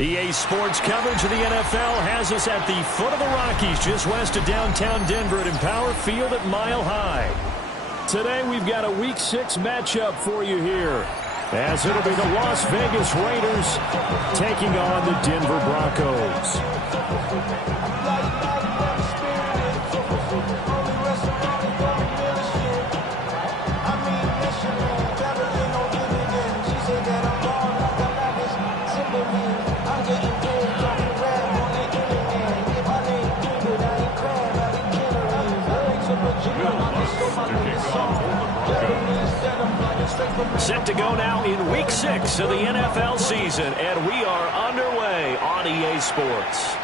EA Sports coverage of the NFL has us at the foot of the Rockies, just west of downtown Denver at Empower Field at Mile High. Today we've got a Week 6 matchup for you here, as it'll be the Las Vegas Raiders taking on the Denver Broncos. Set to go now in Week 6 of the NFL season, and we are underway on EA Sports.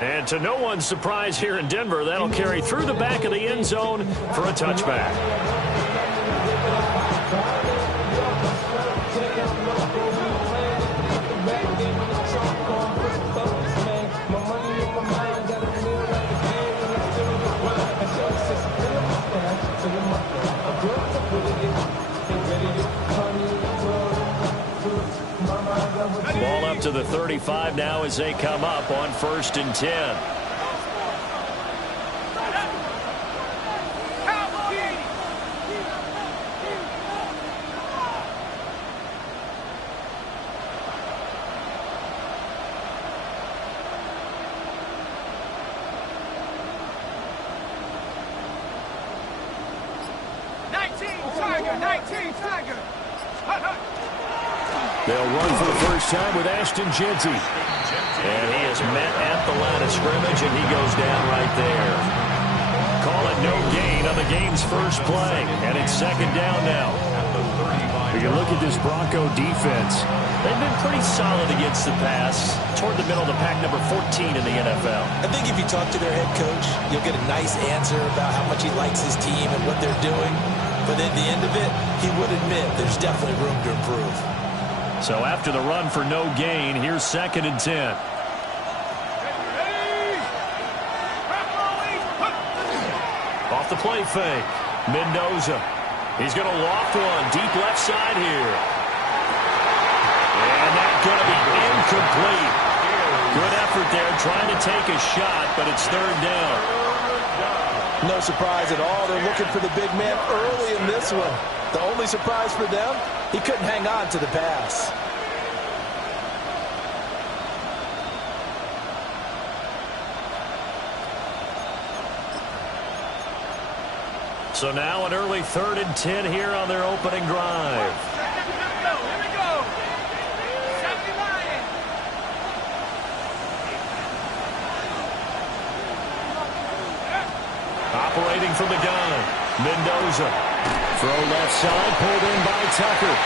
And to no one's surprise here in Denver, that'll carry through the back of the end zone for a touchback. Ball up to the 35 now as they come up on 1st and 10. They'll run for the first time with Ashton Jeanty. And he is met at the line of scrimmage, and he goes down right there. Call it no gain on the game's first play. And it's 2nd down now. We can look at this Bronco defense. They've been pretty solid against the pass, toward the middle of the pack, number 14 in the NFL. I think if you talk to their head coach, you'll get a nice answer about how much he likes his team and what they're doing. But at the end of it, he would admit there's definitely room to improve. So after the run for no gain, here's 2nd and 10. Off the play fake. Mendoza. He's going to loft one deep left side here. And that's going to be incomplete. Good effort there trying to take a shot, but it's 3rd down. No surprise at all. They're looking for the big man early in this one. The only surprise for them, he couldn't hang on to the pass. So now an early 3rd and 10 here on their opening drive. Here we go. Operating from the gun, Mendoza. Throw left side, pulled in by Tucker.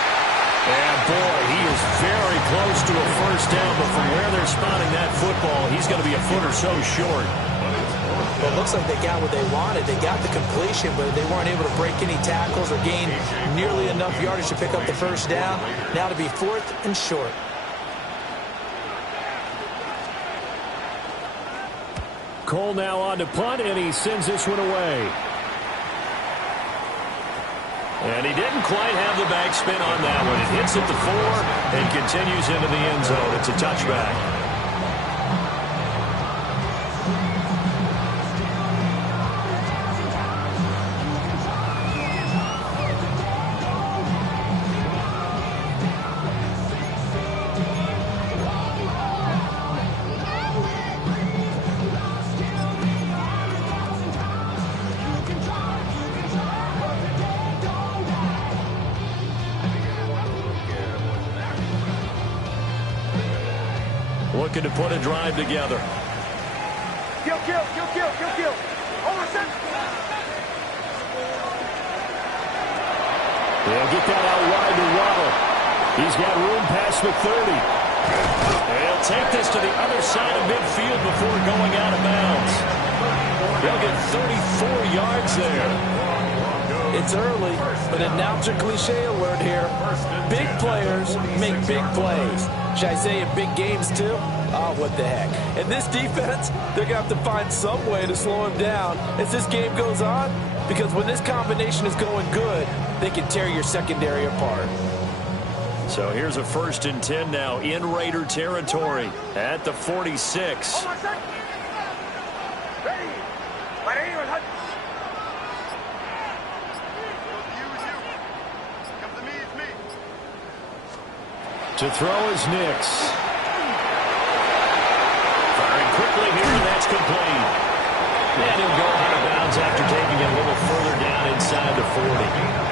And boy, he is very close to a first down, but from where they're spotting that football, he's going to be a foot or so short. Well, it looks like they got what they wanted. They got the completion, but they weren't able to break any tackles or gain nearly enough yardage to pick up the first down. Now to be 4th and short. Cole now on to punt, and he sends this one away. And he didn't quite have the backspin on that one. It hits at the 4 and continues into the end zone. It's a touchback. Looking to put a drive together. Kill. Over set. They'll get that out wide to Waddle. He's got room past the 30. And he'll take this to the other side of midfield before going out of bounds. They'll get 34 yards there. It's early, but announcer cliche alert here. Big players make big plays. Should I say in big games too? Oh, what the heck. And this defense, they're going to have to find some way to slow him down as this game goes on, because when this combination is going good, they can tear your secondary apart. So here's a 1st and 10 now in Raider territory at the 46. To throw is Nix. Firing quickly here, and that's complete. And he'll go out of bounds after taking it a little further down inside the 40.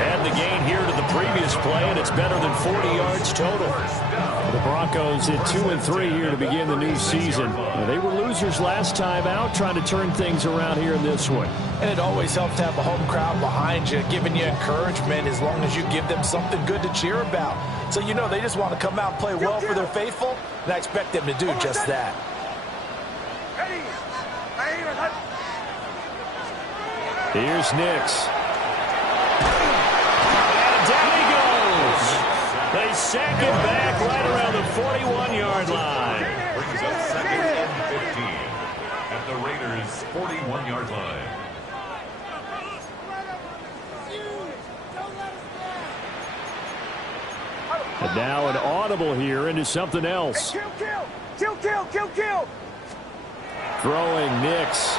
And the gain here to the previous play, and it's better than 40 yards total. The Broncos at 2-3 here to begin the new season. They were losers last time out, trying to turn things around here in this one. And it always helps to have a home crowd behind you, giving you encouragement as long as you give them something good to cheer about. So you know they just want to come out and play well for their faithful, and I expect them to do just that. Here's Nix. And down he goes. They sack it back right around the 41-yard line. Brings up 2nd and 15 at the Raiders' 41-yard line. And now an audible here into something else. Kill, kill! Kill, kill, kill, kill! Throwing Nix.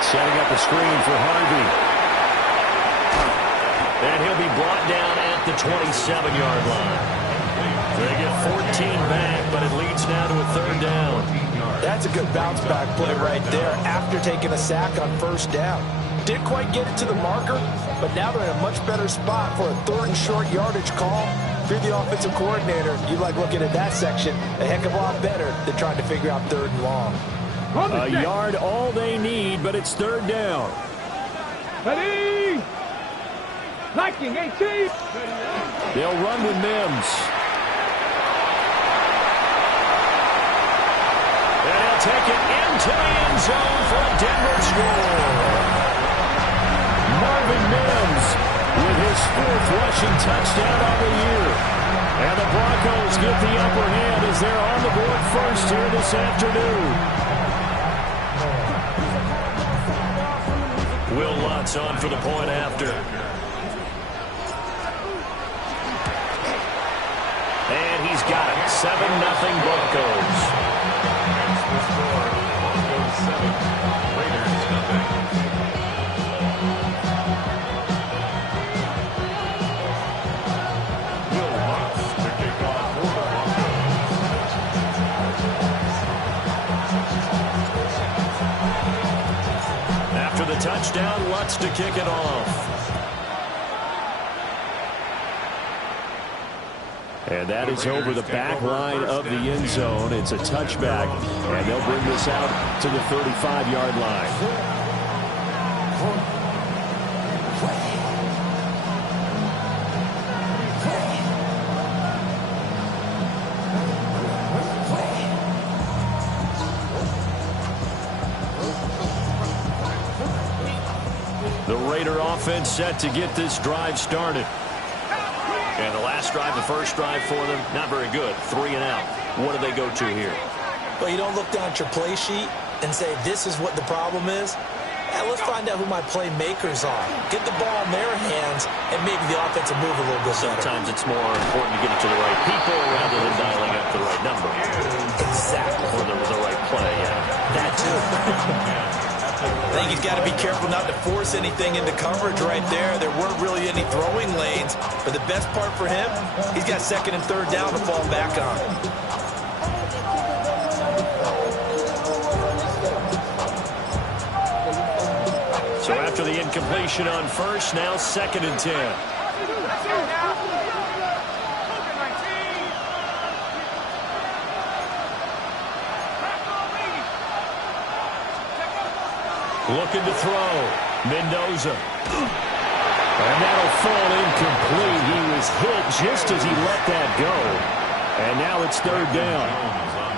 Setting up a screen for Harvey. And he'll be brought down at the 27-yard line. They get 14 back, but it leads now to a 3rd down. That's a good bounce-back play right there after taking a sack on 1st down. Didn't quite get it to the marker, but now they're in a much better spot for a 3rd and short yardage call. If you're the offensive coordinator, you like looking at that section a heck of a lot better than trying to figure out 3rd and long. A yard all they need, but it's 3rd down. Ready! Liking 18! They'll run with Mims. And he'll take it into the end zone for a Denver score. Marvin Mims with his 4th rushing touchdown on the year. And the Broncos get the upper hand as they're on the board first here this afternoon. Will Lutz on for the point after. And he's got it. 7-0 Broncos. Broncos 7, Raiders 0. Will Lutz to kick off for the Broncos. After the touchdown, Lutz to kick it off. And that is over the back line of the end zone. It's a touchback, and they'll bring this out to the 35-yard line. The Raider offense set to get this drive started. And the last drive, the first drive for them, not very good. 3 and out. What do they go to here? Well, you don't look down at your play sheet and say, this is what the problem is. Let's find out who my playmakers are. Get the ball in their hands, and maybe the offense will move a little bit better. Sometimes it's more important to get it to the right people rather than dialing up the right number. Exactly. Or the right play, yeah. That too. I think he's got to be careful not to force anything into coverage right there. There weren't really any throwing lanes. But the best part for him, he's got 2nd and 3rd down to fall back on. So after the incompletion on first, now 2nd and 10. Looking to throw. Mendoza. And that'll fall incomplete. He was hit just as he let that go. And now it's 3rd down.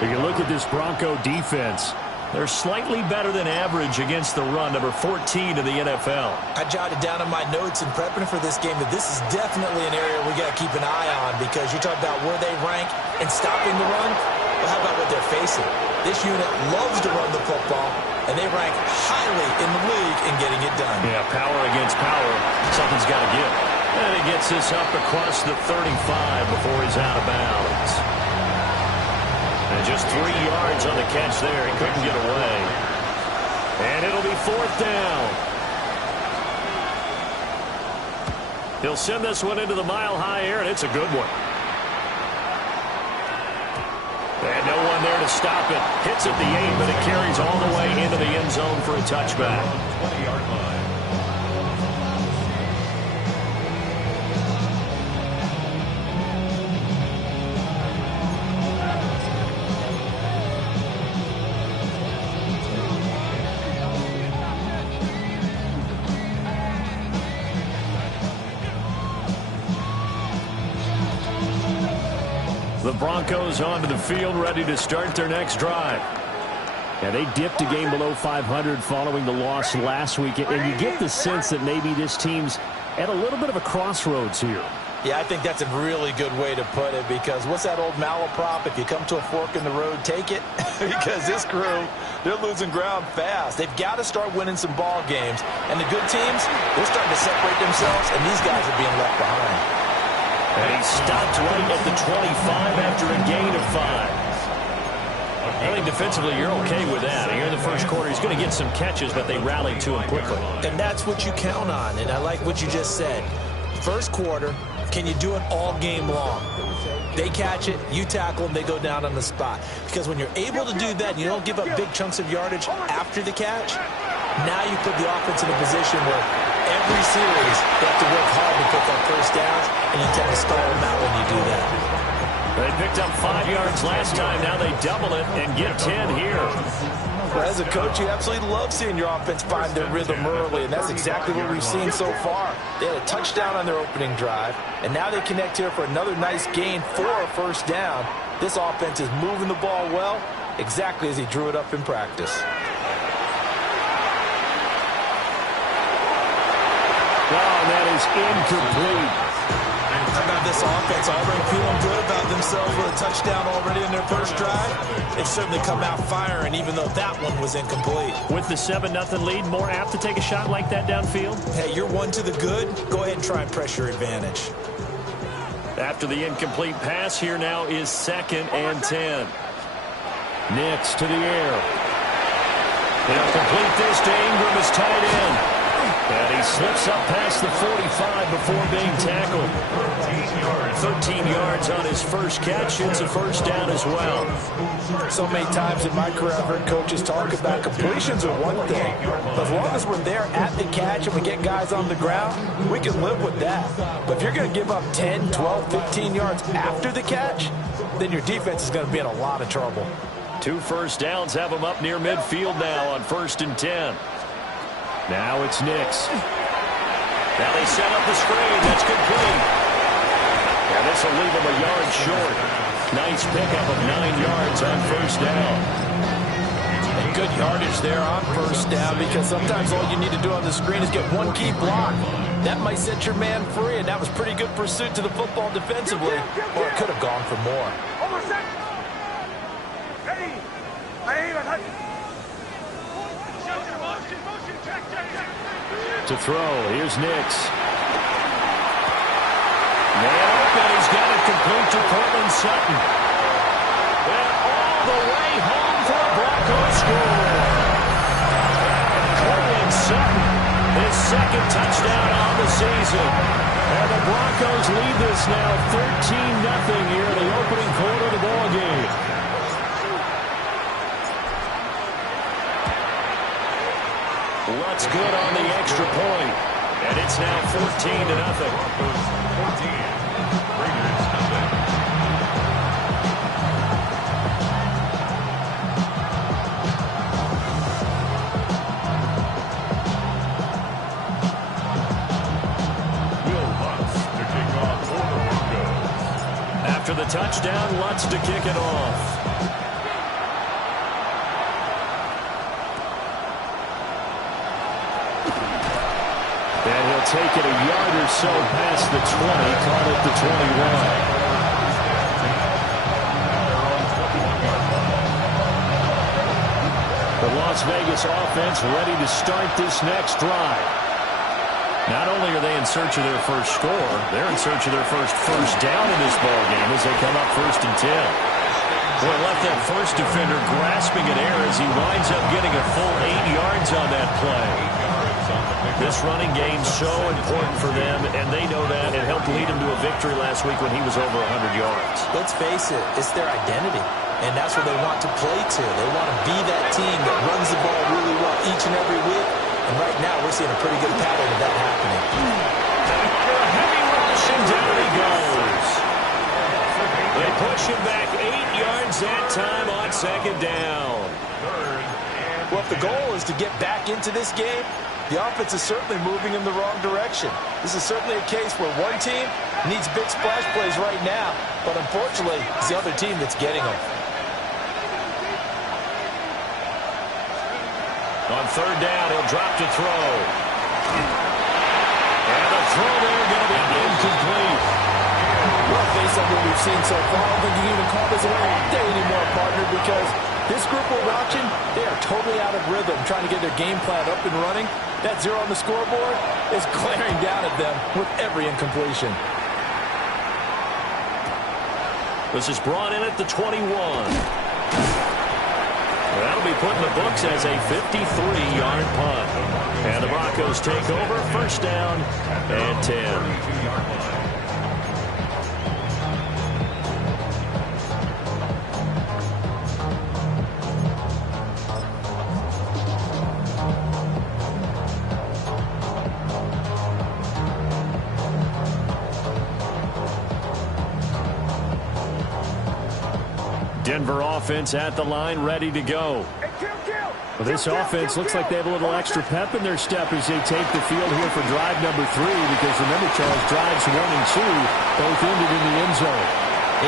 If you look at this Bronco defense, they're slightly better than average against the run, number 14 in the NFL. I jotted down in my notes in prepping for this game that this is definitely an area we got to keep an eye on, because you talk about where they rank in stopping the run. Well, how about what they're facing? This unit loves to run the football, and they rank highly in the league in getting it done. Yeah, power against power. Something's got to give. And he gets this up across the 35 before he's out of bounds. And just 3 yards on the catch there. He couldn't get away. And it'll be 4th down. He'll send this one into the mile-high air, and it's a good one. And no one there to stop it. Hits at the 8, but it carries all the way into the end zone for a touchback. 20-yard line. The Broncos onto the field, ready to start their next drive. Yeah, they dipped a game below 500 following the loss last week, and you get the sense that maybe this team's at a little bit of a crossroads here. Yeah, I think that's a really good way to put it, because what's that old malaprop? If you come to a fork in the road, take it. Because this crew, they're losing ground fast. They've got to start winning some ball games. And the good teams, they're starting to separate themselves, and these guys are being left behind. And he stopped right at the 25 after a gain of 5. I think defensively you're okay with that. Here in the first quarter, he's going to get some catches, but they rallied to him quickly. And that's what you count on, and I like what you just said. First quarter, can you do it all game long? They catch it, you tackle them, they go down on the spot. Because when you're able to do that, you don't give up big chunks of yardage after the catch, now you put the offense in a position where every series they have to work hard to pick up first downs, and you tend to stall them out when you do that. They picked up 5 yards last time. Now they double it and get 10 here. Well, as a coach, you absolutely love seeing your offense find their rhythm early, and that's exactly what we've seen so far. They had a touchdown on their opening drive, and now they connect here for another nice gain for a first down. This offense is moving the ball well, exactly as he drew it up in practice. Oh, that is incomplete. How about this offense already feeling good about themselves with a touchdown already in their first drive? They've certainly come out firing, even though that one was incomplete. With the 7-0 lead, more apt to take a shot like that downfield? Hey, you're one to the good. Go ahead and try and press your advantage. After the incomplete pass, here now is 2nd and 10. Nix to the air. They'll complete this to Ingram as tight end. And he slips up past the 45 before being tackled. 13 yards on his first catch. It's a first down as well. So many times in my career, I've heard coaches talk about completions are one thing. But as long as we're there at the catch and we get guys on the ground, we can live with that. But if you're going to give up 10, 12, 15 yards after the catch, then your defense is going to be in a lot of trouble. 2 first downs have them up near midfield now on 1st and 10. Now it's Nix. Now they set up the screen. That's complete. And this will leave him a yard short. Nice pickup of 9 yards on first down. And good yardage there on first down, because sometimes all you need to do on the screen is get one key block. That might set your man free, and that was pretty good pursuit to the football defensively, or it could have gone for more. Almost set. Ready. To throw, here's Nix. Man open, he's got it complete to Cortland Sutton. And all the way home for a Broncos score. Cortland Sutton, his 2nd touchdown on the season. And the Broncos lead this now 13-0 here in the opening quarter of the ball game. Lutz good on the extra point. And it's now 14-0. 14. Raiders nothing. Will Lutz to kick off for the Broncos. After the touchdown, Lutz to kick it off. And he'll take it a yard or so past the 20, call it the 21. The Las Vegas offense ready to start this next drive. Not only are they in search of their first score, they're in search of their first down in this ball game as they come up 1st and 10. Boy, left that first defender grasping at air as he winds up getting a full 8 yards on that play. This running game's so important for them, and they know that. It helped lead him to a victory last week when he was over 100 yards. Let's face it, it's their identity, and that's what they want to play to. They want to be that team that runs the ball really well each and every week, and right now we're seeing a pretty good pattern of that happening. After a heavy rush, and down he goes. They push him back 8 yards that time on 2nd down. Well, if the goal is to get back into this game, the offense is certainly moving in the wrong direction. This is certainly a case where one team needs big splash plays right now, but unfortunately, it's the other team that's getting them. On 3rd down, he'll drop to throw. And the throw there going to be incomplete. Well, based on what we've seen so far, I don't think you can even call this a day anymore, partner, because this group we're watching, they are totally out of rhythm, trying to get their game plan up and running. That 0 on the scoreboard is glaring down at them with every incompletion. This is brought in at the 21. That'll be put in the books as a 53-yard punt. And the Broncos take over, 1st down and 10. Denver offense at the line, ready to go. Well, this offense looks like they have a little extra pep in their step as they take the field here for drive number 3, because remember, Charles, drives 1 and 2 both ended in the end zone.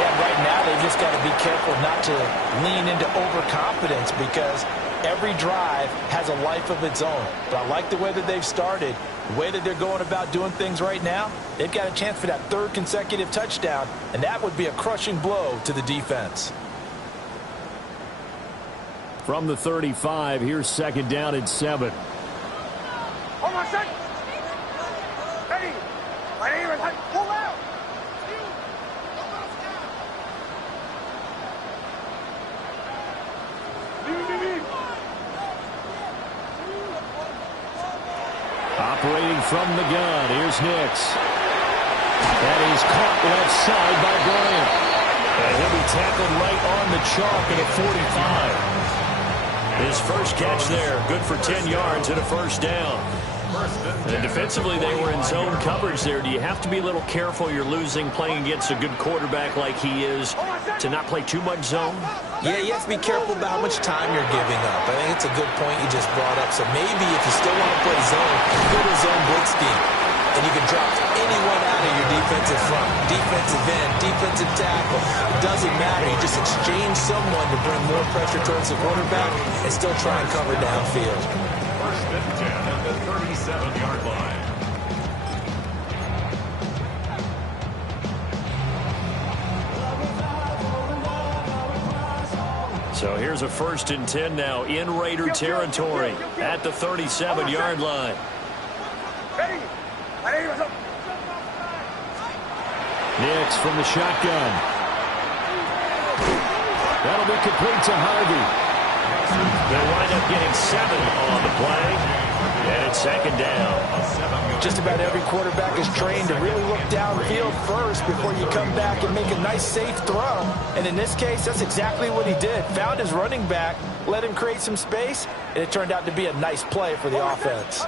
Yeah, right now they've just got to be careful not to lean into overconfidence, because every drive has a life of its own. But I like the way that they've started, the way that they're going about doing things right now. They've got a chance for that 3rd consecutive touchdown, and that would be a crushing blow to the defense. From the 35, here's 2nd down and 7. Hold on, set. Ready. My name is pull out. Operating from the gun, here's Nix. That is caught left side by Bryant. And he'll be tackled right on the chalk at a 45. His first catch there, good for 10 yards and a 1st down. And defensively, they were in zone coverage there. Do you have to be a little careful? You're losing playing against a good quarterback like he is to not play too much zone? Yeah, you have to be careful about how much time you're giving up. I think it's a good point you just brought up. So maybe if you still want to play zone, go to zone blitz scheme. And you can drop anyone out of your defensive front, defensive end, defensive tackle. It doesn't matter. You just exchange someone to bring more pressure towards the quarterback and still try and cover downfield. 1st and 10 at the 37-yard line. So here's a 1st and 10 now in Raider territory at the 37-yard line. Ready. My name is Nix from the shotgun. That'll be complete to Harvey. They wind up getting 7 on the play, and it's 2nd down. Just about every quarterback is trained to really look downfield first before you come back and make a nice, safe throw. And in this case, that's exactly what he did. Found his running back, let him create some space, and it turned out to be a nice play for the offense.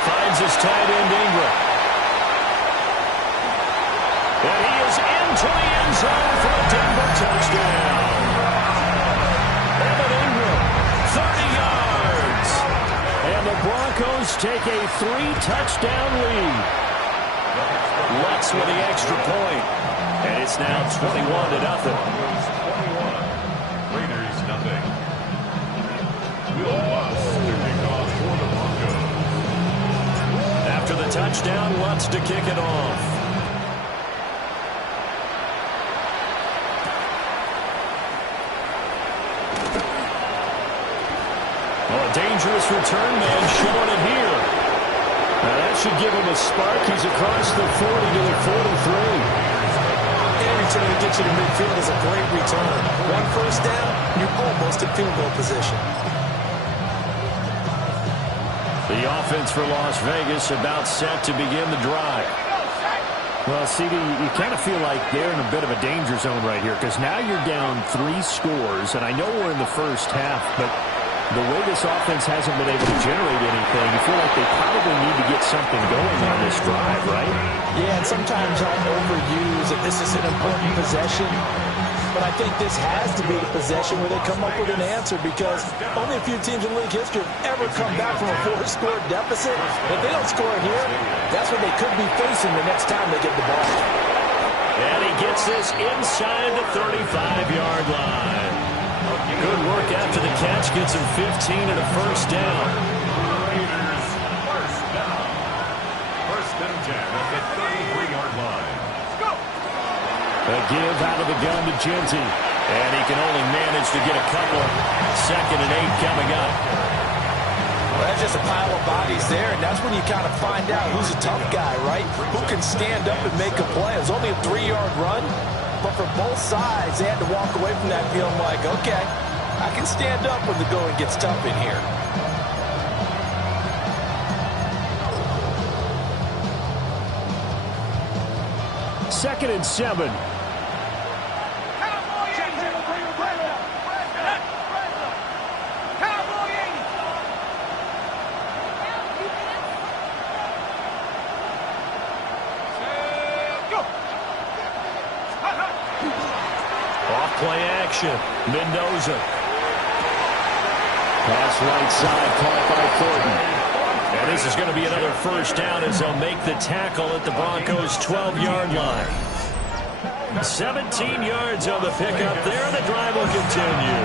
Finds his tight end, Ingram. And he is into the end zone for a Denver touchdown. Evan Ingram, 30 yards. And the Broncos take a 3-touchdown lead. Lutz with the extra point. And it's now 21-0. Raiders nothing. Will Lutz to kick off for the Broncos. After the touchdown, Lutz to kick it off. dangerous return man showing it here. Now that should give him a spark. He's across the 40 to the 43. Any return to get you to midfield is a great return. One first down, you're almost in field goal position. The offense for Las Vegas about set to begin the drive. Well, CD, you kind of feel like they're in a bit of a danger zone right here because now you're down 3 scores, and I know we're in the first half, but the way this offense hasn't been able to generate anything, you feel like they probably need to get something going on this drive, right? Yeah, and sometimes I'll overuse that this is an important possession, but I think this has to be the possession where they come up with an answer because only a few teams in league history have ever come back from a 4-score deficit. If they don't score here, that's what they could be facing the next time they get the ball. And he gets this inside the 35-yard line. Good work after the catch. Gets him 15 and a first down. Raiders first down. First and 10 at the 33-yard line. A give out of the gun to Genty. And he can only manage to get a couple. 2nd and 8 coming up. Well, that's just a pile of bodies there, and that's when you kind of find out who's a tough guy, right? Who can stand up and make a play. It was only a 3-yard run, but for both sides, they had to walk away from that feeling like, okay, I can stand up when the going gets tough in here. Second and 7. Play action. Mendoza. Pass right side, caught by Thornton. And this is going to be another first down as they'll make the tackle at the Broncos' 12-yard line. 17 yards on the pickup there. The drive will continue.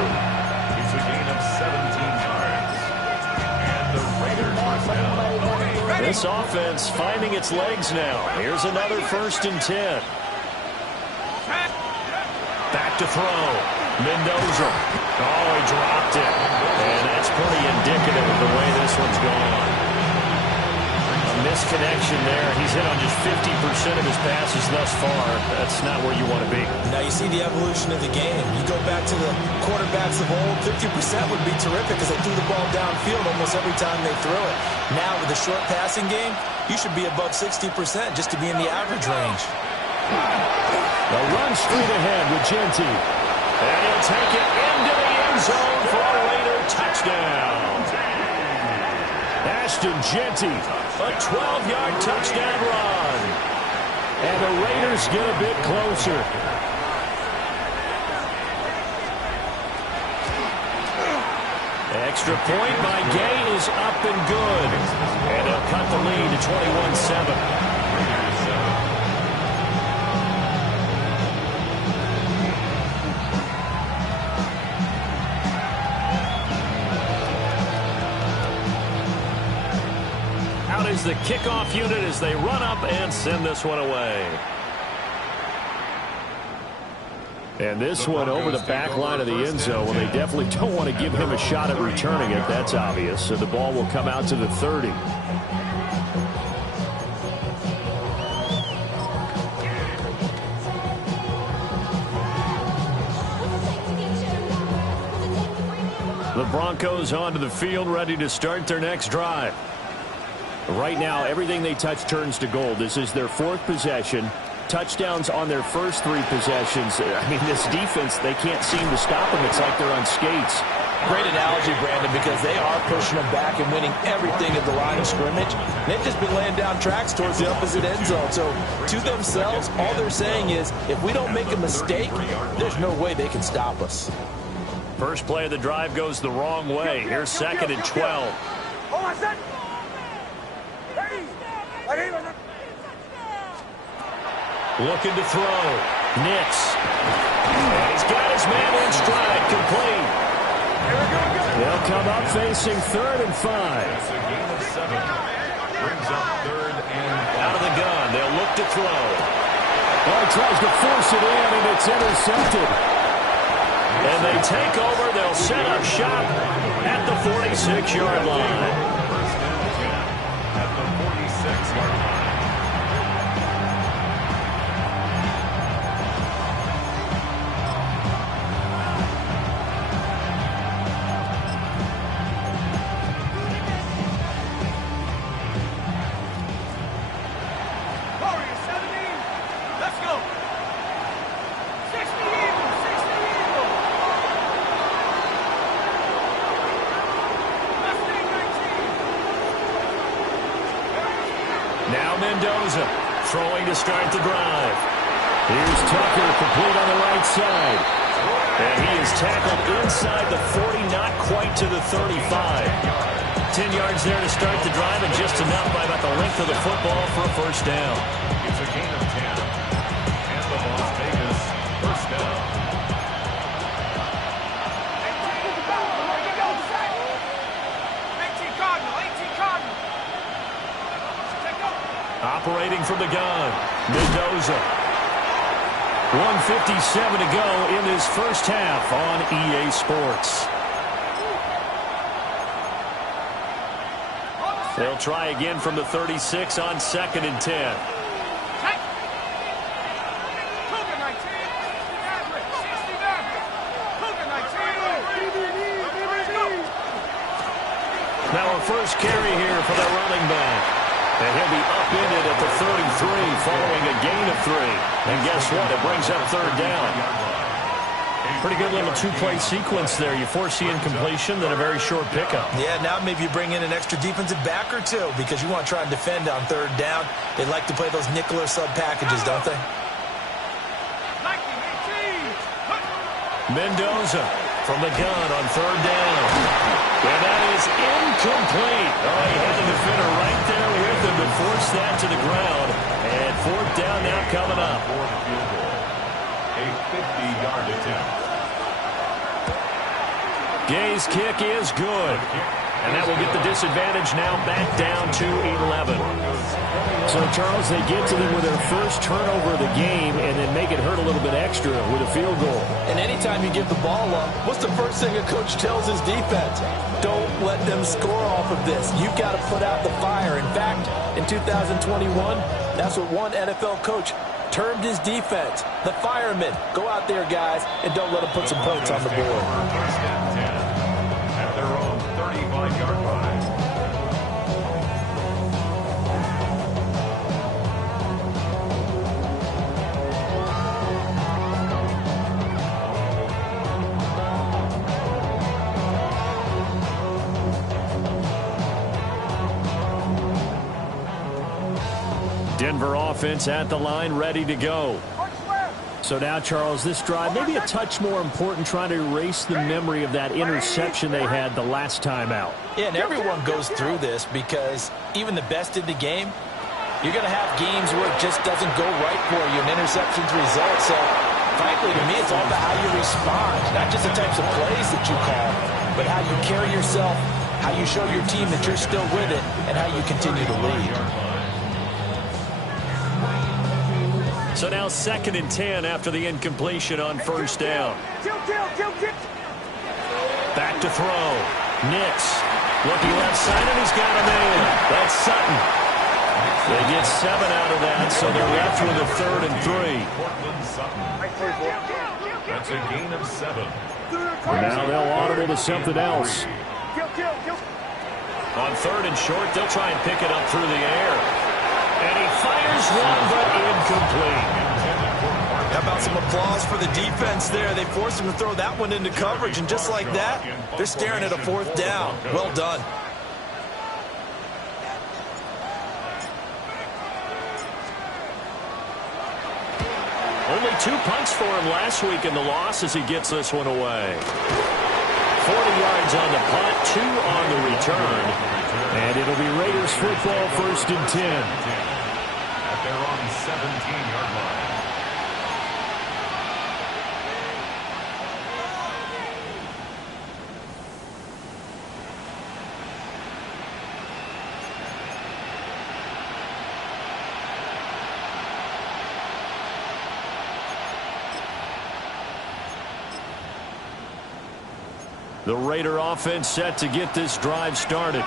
It's a gain of 17 yards. And the Raiders first down. This offense finding its legs now. Here's another 1st and 10. Back to throw. Mendoza. Oh, he dropped it. And that's pretty indicative of the way this one's gone. A misconnection there. He's hit on just 50% of his passes thus far. That's not where you want to be. Now you see the evolution of the game. You go back to the quarterbacks of old, 50% would be terrific because they threw the ball downfield almost every time they threw it. Now with the short passing game, you should be above 60% just to be in the average range. The run straight ahead with Genty. And he'll take it into the end zone for a Raider touchdown. Ashton Genty. A 12-yard touchdown run. And the Raiders get a bit closer. Extra point by Gay is up and good. And they'll cut the lead to 21-7. Is the kickoff unit as they run up and send this one away. And this one over the back line of the end zone. Well, they definitely don't want to give him a shot at returning it. That's obvious. So the ball will come out to the 30. The Broncos onto the field, ready to start their next drive. Right now, everything they touch turns to gold. This is their 4th possession. Touchdowns on their first 3 possessions. I mean, this defense, they can't seem to stop them. It's like they're on skates. Great analogy, Brandon, because they are pushing them back and winning everything at the line of scrimmage. They've just been laying down tracks towards the opposite end zone. So, to themselves, all they're saying is, if we don't make a mistake, there's no way they can stop us. First play of the drive goes the wrong way. Here's 2nd and 12. Looking to throw. Nix. And he's got his man in stride. Complete. They'll come up facing 3rd and 5. It's a gain of 7. Brings up 3rd and 5. Out of the gun. They'll look to throw. Oh, he tries to force it in, and it's intercepted. And they take over. They'll set up shop at the 46-yard line. First and 10 at the 46-yard line. Warriors 17. Let's go. 60 Eagles. 60 Eagles. Mustang 19. Now Mendoza throwing to start the drive. Here's Tucker, complete on the right side. And he is tackled inside the 40, not quite to the 35. 10 yards there to start the drive, and just enough by about the length of the football for a first down. It's a gain of 10. And the Las Vegas first down. 18 Cardinal. 18 Cardinal. Take over. Operating from the gun, Mendoza. 1:57 to go in this first half on EA Sports. They'll try again from the 36 on 2nd and 10. Take. Cougar 19. 69. Cougar 19. Now a first carry here for the running back. And he'll be upended at the 33 following a gain of 3. And guess what? It brings up third down. Pretty good little two-play sequence there. You force the incompletion, then a very short pickup. Yeah, now maybe you bring in an extra defensive back or two because you want to try and defend on third down. They like to play those nickel or sub packages, don't they? 19. Mendoza from the gun on third down. And that is incomplete. Oh, he had a defender right there with him to force that to the ground. And fourth down now coming up. For the field goal. A 50-yard attempt. Gay's kick is good. And that will get the disadvantage now back down to 11. So, Charles, they get to them with their first turnover of the game and then make it hurt a little bit extra with a field goal. And anytime you give the ball up, what's the first thing a coach tells his defense? Don't let them score off of this. You've got to put out the fire. In fact, in 2021, that's what one NFL coach termed his defense, the firemen. Go out there, guys, and don't let them put some points on the board. First and 10 at their own 35-yard line. Denver offense at the line, ready to go. So now, Charles, this drive maybe a touch more important, trying to erase the memory of that interception they had the last time out. Yeah, and everyone goes through this because even the best in the game, you're going to have games where it just doesn't go right for you, and interceptions result. So, frankly, to me, it's all about how you respond, not just the types of plays that you call, but how you carry yourself, how you show your team that you're still with it, and how you continue to lead. So now 2nd and 10 after the incompletion on first down. Back to throw. Nix looking left side, and he's got him in. That's Sutton. They get 7 out of that, so they're left with a 3rd and 3. Portland Sutton. That's a gain of 7. Now they'll audible to something else. On 3rd and short, they'll try and pick it up through the air. And he fires one, but incomplete. How about some applause for the defense there? They forced him to throw that one into coverage, and just like that, they're staring at a 4th down. Well done. Only 2 punts for him last week in the loss as he gets this one away. 40 yards on the punt, 2 on the return. And it'll be Raiders football, 1st and 10. At their own 17-yard line. The Raider offense set to get this drive started.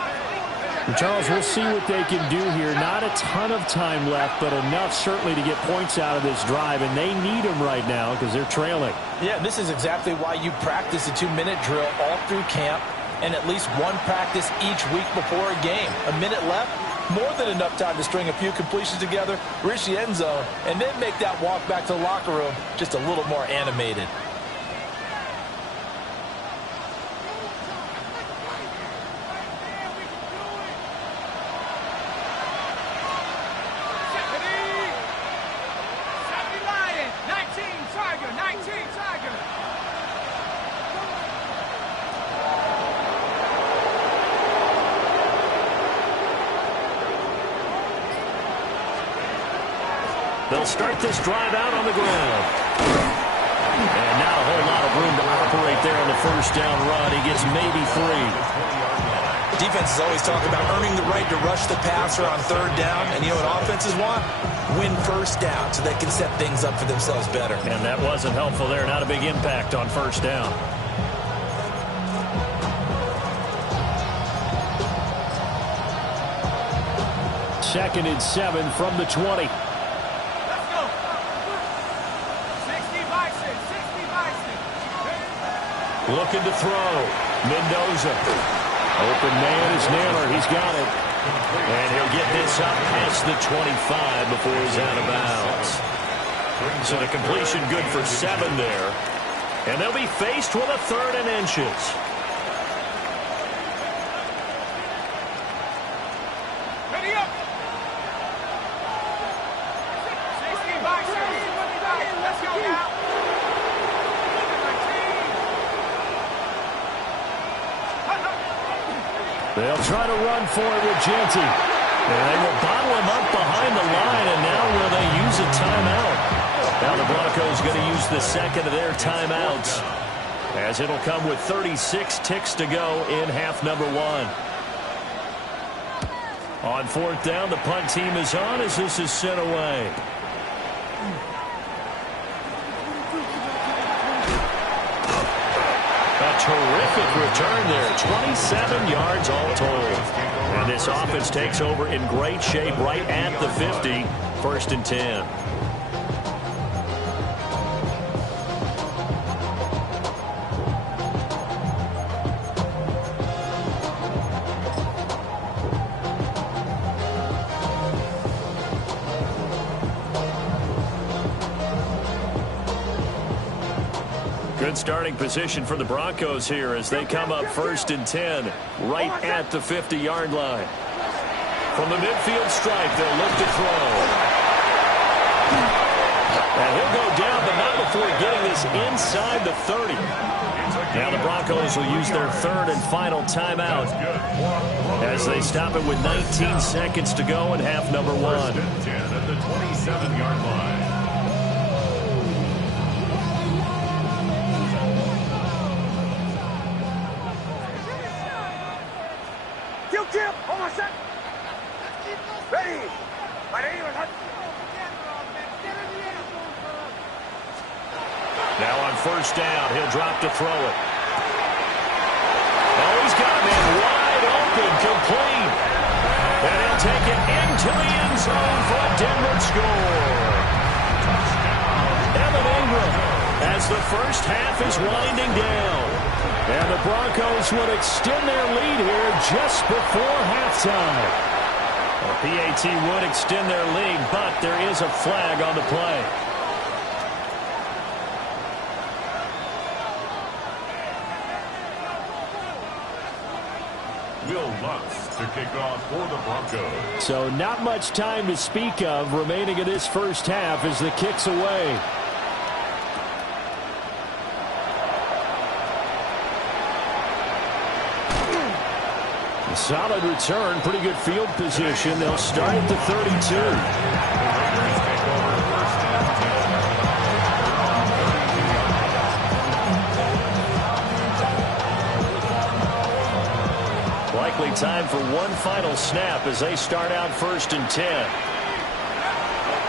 And Charles, we'll see what they can do here. Not a ton of time left, but enough certainly to get points out of this drive, and they need them right now because they're trailing. Yeah, this is exactly why you practice a 2-minute drill all through camp and at least one practice each week before a game. A minute left, more than enough time to string a few completions together, reach the end zone, and then make that walk back to the locker room just a little more animated. They'll start this drive out on the ground. And not a whole lot of room to operate there on the first down run. He gets maybe 3. Defenses always talk about earning the right to rush the passer on third down. And you know what offenses want? Win first down so they can set things up for themselves better. And that wasn't helpful there. Not a big impact on first down. Second and 7 from the 20. Looking to throw. Mendoza. Open man is Naylor. He's got it. And he'll get this up past the 25 before he's out of bounds. So the completion good for 7 there. And they'll be faced with a 3rd and inches. Ready up. 60 boxers. Let's go now. They'll try to run for it with Genty. And they will bottle him up behind the line, and now will they use a timeout? Now the Broncos going to use the second of their timeouts, as it'll come with 36 ticks to go in half number 1. On 4th down, the punt team is on as this is sent away. Terrific return there. 27 yards all told. And this offense takes over in great shape right at the 50. 1st and 10. Good starting position for the Broncos here as they come up 1st and 10 right at the 50-yard line. From the midfield stripe, they'll look to throw. And he'll go down, but not before getting this inside the 30. Now the Broncos will use their 3rd and final timeout as they stop it with 19 seconds to go in half number 1. 1st and 10 at the 27-yard line. Ready. Now on 1st down, he'll drop to throw it. Oh, he's got him in wide open, complete. And he'll take it into the end zone for a Denver score. Evan Ingram, as the first half is winding down. And the Broncos would extend their lead here just before halftime. The PAT would extend their lead, but there is a flag on the play. Will Lutz to kick off for the Broncos. So not much time to speak of remaining in this first half as the kick's away. A solid return, pretty good field position. They'll start at the 32. Likely time for one final snap as they start out 1st and 10.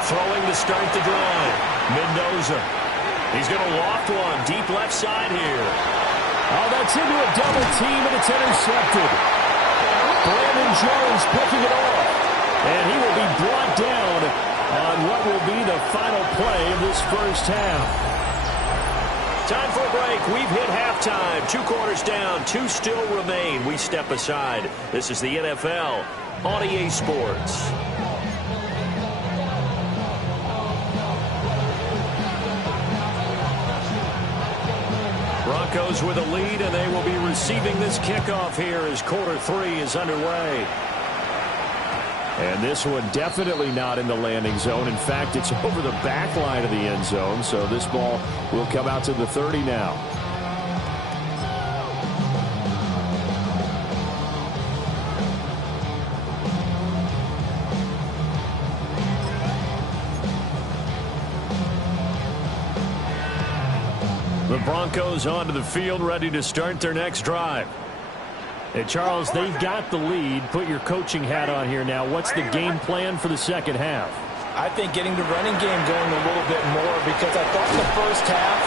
Throwing to start the drive. Mendoza. He's going to loft one deep left side here. Oh, that's into a double team, and it's intercepted. Brandon Jones picking it off. And he will be brought down on what will be the final play of this first half. Time for a break. We've hit halftime. 2 quarters down. 2 still remain. We step aside. This is the NFL on EA Sports. Broncos with a lead, and they will be receiving this kickoff here as quarter 3 is underway. And this one definitely not in the landing zone. In fact, it's over the back line of the end zone, so this ball will come out to the 30 now. The Broncos onto the field, ready to start their next drive. And Charles, they've got the lead. Put your coaching hat on here now. What's the game plan for the second half? I think getting the running game going a little bit more, because I thought in the first half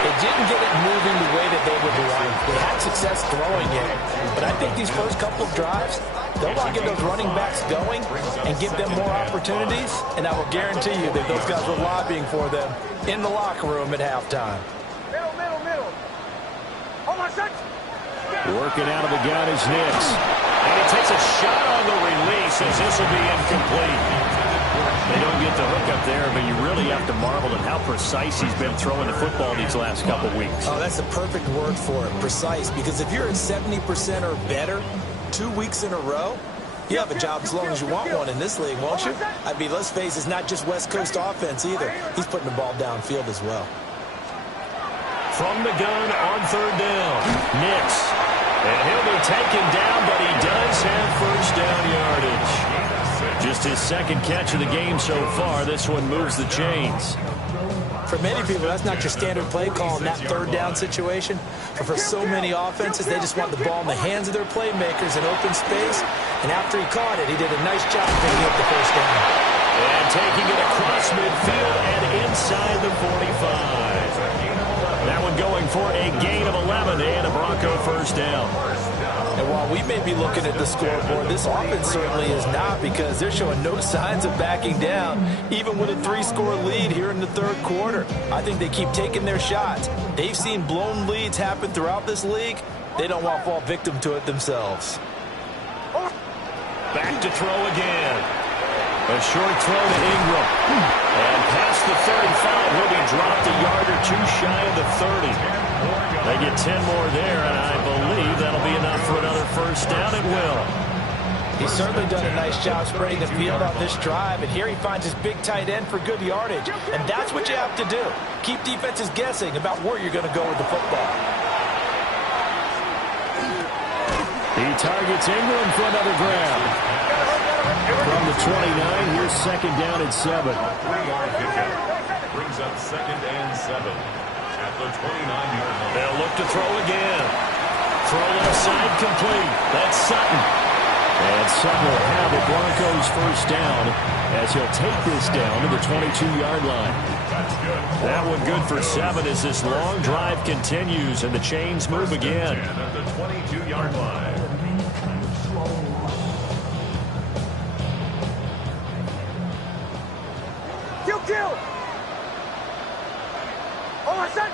they didn't get it moving the way that they would like. They had success throwing it, but I think these first couple of drives, they'll want to get those running backs going and give them more opportunities, and I will guarantee you that those guys were lobbying for them in the locker room at halftime. Middle. Hold on, set. Working out of the gun is Nix. And he takes a shot on the release as this will be incomplete. They don't get the hook up there, but you really have to marvel at how precise he's been throwing the football these last couple weeks. Oh, that's the perfect word for it, precise. Because if you're at 70% or better 2 weeks in a row, you have a job as long as you want one in this league, won't you? I mean, let's face it, it's not just West Coast offense either. He's putting the ball downfield as well. From the gun on 3rd down, Nix. And he'll be taken down, but he does have first down yardage. Just his second catch of the game so far. This one moves the chains. For many people, that's not your standard play call in that 3rd down situation. But for so many offenses, they just want the ball in the hands of their playmakers in open space. And after he caught it, he did a nice job picking up the first down. And taking it across midfield and inside the 45. That one going for a gain of 11 and a Bronco first down. And while we may be looking at the scoreboard, this offense certainly is not, because they're showing no signs of backing down, even with a 3-score lead here in the 3rd quarter. I think they keep taking their shots. They've seen blown leads happen throughout this league. They don't want to fall victim to it themselves. Back to throw again. A short throw to Ingram. And past the 35, he'll be dropped a yard or 2 shy of the 30. They get 10 more there, and I believe that'll be enough for another first down. It will. He's certainly done a nice job spreading the field on this drive, and here he finds his big tight end for good yardage. And that's what you have to do. Keep defenses guessing about where you're going to go with the football. He targets Ingram for another grab. From the 29, here's 2nd down and 7. 3-yard pickup brings up 2nd and 7 at the 29-yard line. They'll look to throw again. Throw left side complete. That's Sutton. And Sutton will have the Broncos first down as he'll take this down to the 22-yard line. That's good. That one good for 7 as this long drive continues and the chains move again. At the 22-yard line. Kill. Hold on, set.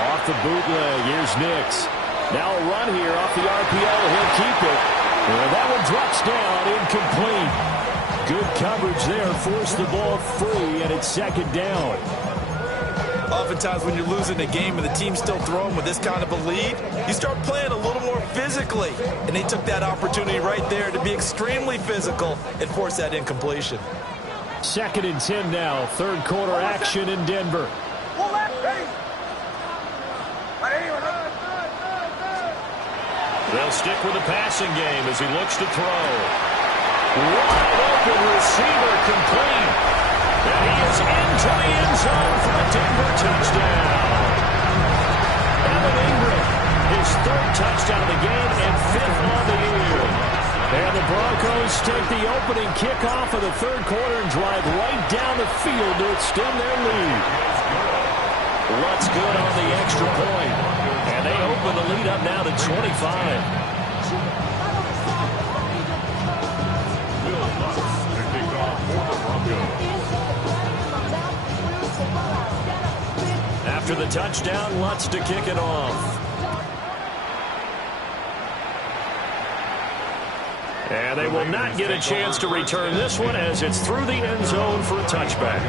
Off the bootleg, here's Nix. Now a run here off the RPO. He'll keep it. And that one drops down, incomplete. Good coverage there, forced the ball free, and it's 2nd down. Oftentimes when you're losing a game and the team's still throwing with this kind of a lead, you start playing a little more physically. And they took that opportunity right there to be extremely physical and force that incompletion. 2nd and 10 now. 3rd quarter action in Denver. They'll stick with the passing game as he looks to throw. Wide open receiver complete. And he is into the end zone for a Denver touchdown. Evan Ingram, his 3rd touchdown of the game and 5th on the year. And the Broncos take the opening kickoff of the 3rd quarter and drive right down the field to extend their lead. Lutz good on the extra point. And they open the lead up now to 25. Will Lutz to kick off for the Broncos. After the touchdown, Lutz to kick it off. And they will not get a chance to return this one as it's through the end zone for a touchback.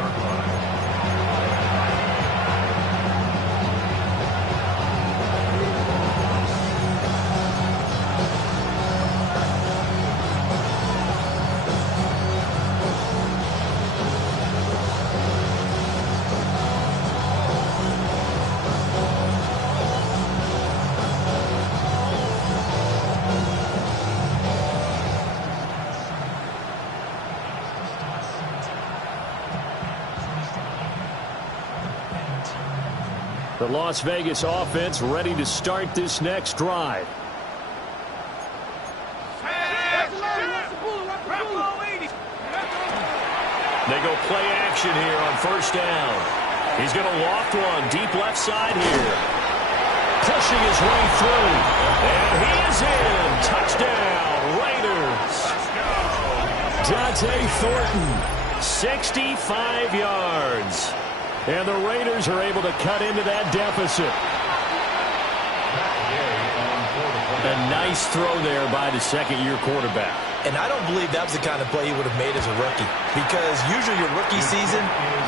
The Las Vegas offense ready to start this next drive. They go play action here on first down. He's going to loft one deep left side here. Pushing his way through. And he is in. Touchdown, Raiders. Dante Thornton, 65 yards. And the Raiders are able to cut into that deficit. A nice throw there by the second-year quarterback. And I don't believe that was the kind of play he would have made as a rookie, because usually your rookie season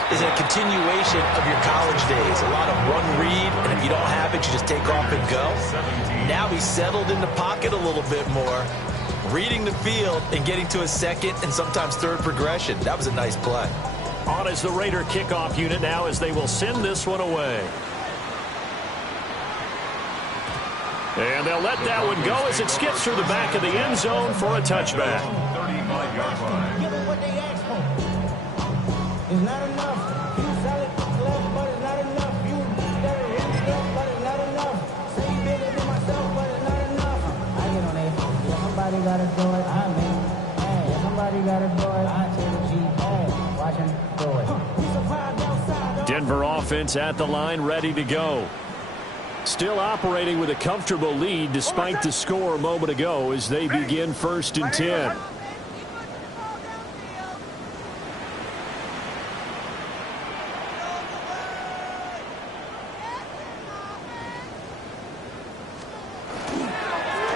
is a continuation of your college days. A lot of one read, and if you don't have it, you just take off and go. Now he's settled in the pocket a little bit more, reading the field and getting to a second and sometimes third progression. That was a nice play. On is the Raider kickoff unit now as they will send this one away. And they'll let that one go as it skips through the back of the end zone for a touchback. 35-yard line. Give them what they asked for. It's not enough. You solid left, but it's not enough. You better hit me up, but it's not enough. Say you bigger than myself, but it's not enough. I get on it. If somebody gotta do it, I'm in. Hey, if somebody gotta do it, I take the G. Hey, watch him do it. Denver offense at the line, ready to go. Still operating with a comfortable lead despite the score a moment ago as they begin 1st and 10.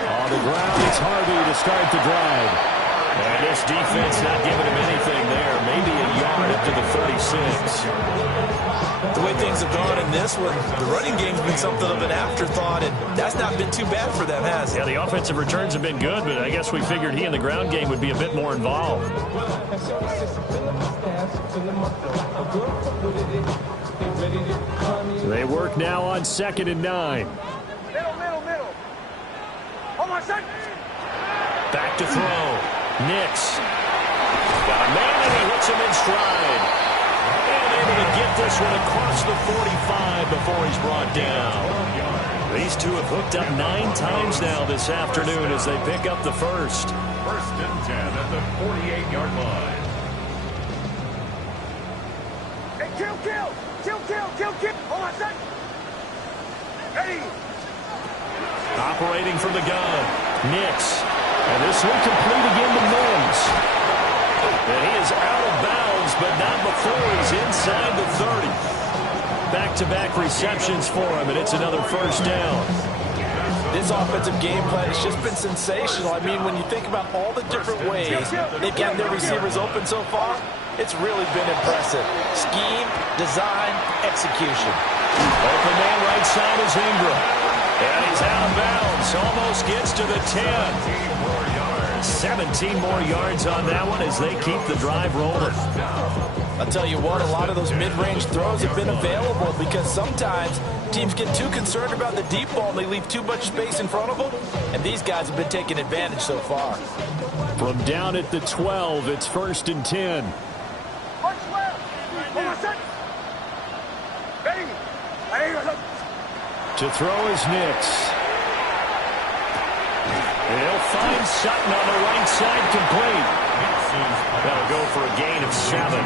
On the ground, it's Harvey to start the drive. And this defense not giving him anything there. Maybe a yard up to the 36. The way things have gone in this one, the running game's been something of an afterthought, and that's not been too bad for them, has it? Yeah, the offensive returns have been good, but I guess we figured he in the ground game would be a bit more involved. They work now on 2nd and 9. Middle. Hold on, son. Back to throw. Nix. Got a man, and he hits him in stride. And able to get this one across the 45 before he's brought down. These two have hooked up 9 times now this afternoon as they pick up the first. 1st and 10 at the 48-yard line. Hey, kill. Hold on, son. Ready. Operating from the gun. Nix. And this one complete again to Mims. And he is out of bounds, but not before he's inside the 30. Back-to-back receptions for him, and it's another first down. This offensive game plan has just been sensational. I mean, when you think about all the different ways they've gotten their receivers open so far, it's really been impressive. Scheme, design, execution. Open man right side is Ingram. And he's out of bounds. Almost gets to the 10. 17 more yards on that one as they keep the drive rolling. I'll tell you what, a lot of those mid-range throws have been available because sometimes teams get too concerned about the deep ball and they leave too much space in front of them. And these guys have been taking advantage so far. From down at the 12, it's 1st and 10. Punch left. Hold on, son. Ready. To throw is Nix. He'll find Sutton on the right side complete. That'll go for a gain of 7.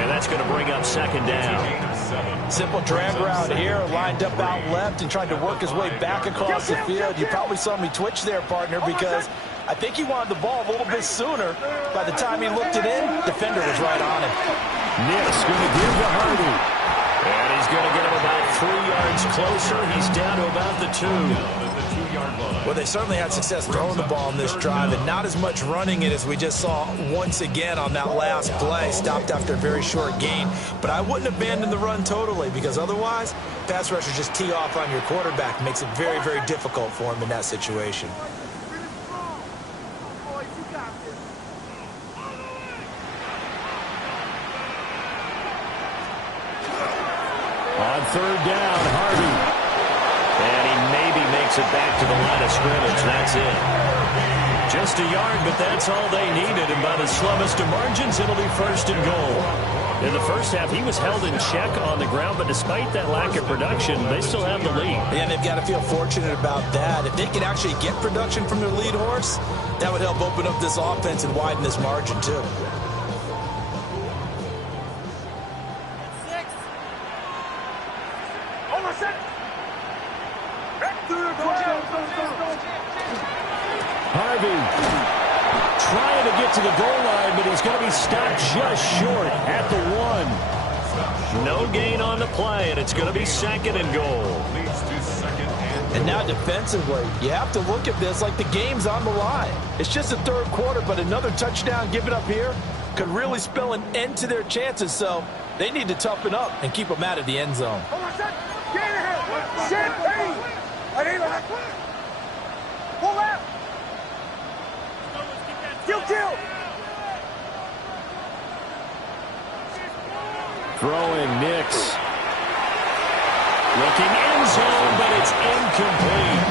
And That's going to bring up second down. Simple drag route here, lined up out left and tried to work his way back across the field. You probably saw me twitch there, partner, because I think he wanted the ball a little bit sooner. By the time he looked it in, defender was right on him. Nick's going to give to Harvey. And he's going to get him about 3 yards closer. He's down to about the 2. Well, they certainly had success throwing the ball in this drive and not as much running it as we just saw once again on that last play. Stopped after a very short gain. But I wouldn't abandon the run totally, because otherwise, pass rushers just tee off on your quarterback. Makes it very, very difficult for him in that situation. On third down, Harvey. And he maybe makes it back to the line of scrimmage. That's it. Just a yard, but that's all they needed. And by the slimmest of margins, it'll be first and goal. In the first half, he was held in check on the ground, but despite that lack of production, they still have the lead. Yeah, they've got to feel fortunate about that. If they can actually get production from their lead horse, that would help open up this offense and widen this margin, too. Harvey trying to get to the goal line, but he's going to be stopped just short at the 1. No gain on the play, and it's going to be second and goal. And now defensively, you have to look at this like the game's on the line. It's just the third quarter, but another touchdown given up here could really spell an end to their chances, so they need to toughen up and keep them out of the end zone. Pull out! Kill! Throwing Nix. Looking end zone, but it's incomplete.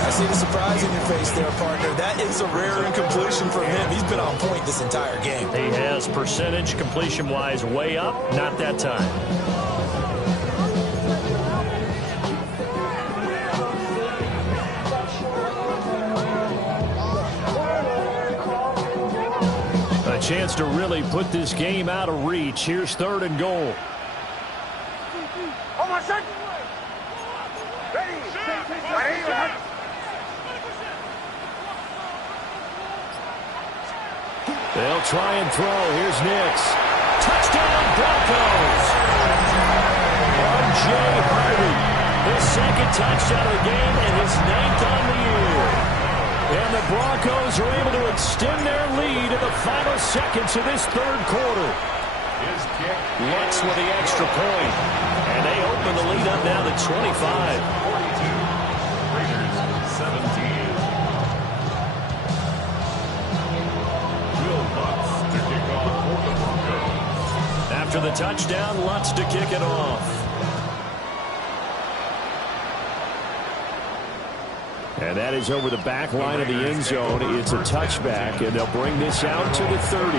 I see the surprise in your face there, partner. That is a rare incompletion from him. He's been on point this entire game. He has percentage completion-wise way up, not that time. A chance to really put this game out of reach. Here's third and goal. On my set! Ready! They'll try and throw. Here's Nix. Touchdown, Broncos! R.J. Harvey, his second touchdown of the game and his 9th on the year. And the Broncos are able to extend their lead in the final seconds of this third quarter. Lutz with the extra point. And they open the lead up now to 25. Raiders 17. Will Lutz to kick off for the Broncos. After the touchdown, Lutz to kick it off. And that is over the back line of the end zone. It's a touchback, and they'll bring this out to the 30.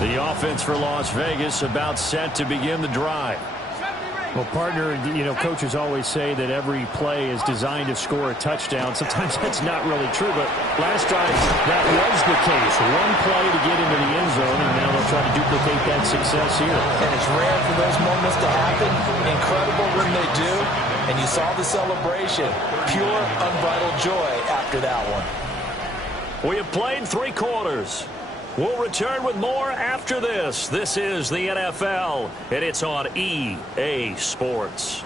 The offense for Las Vegas about set to begin the drive. Well, partner, you know, coaches always say that every play is designed to score a touchdown. Sometimes that's not really true, but last drive that was the case. One play to get into the end zone, and now they'll try to duplicate that success here. And it's rare for those moments to happen. Incredible when they do. And you saw the celebration. Pure, unbridled joy after that one. We have played 3 quarters. We'll return with more after this. This is the NFL, and it's on EA Sports.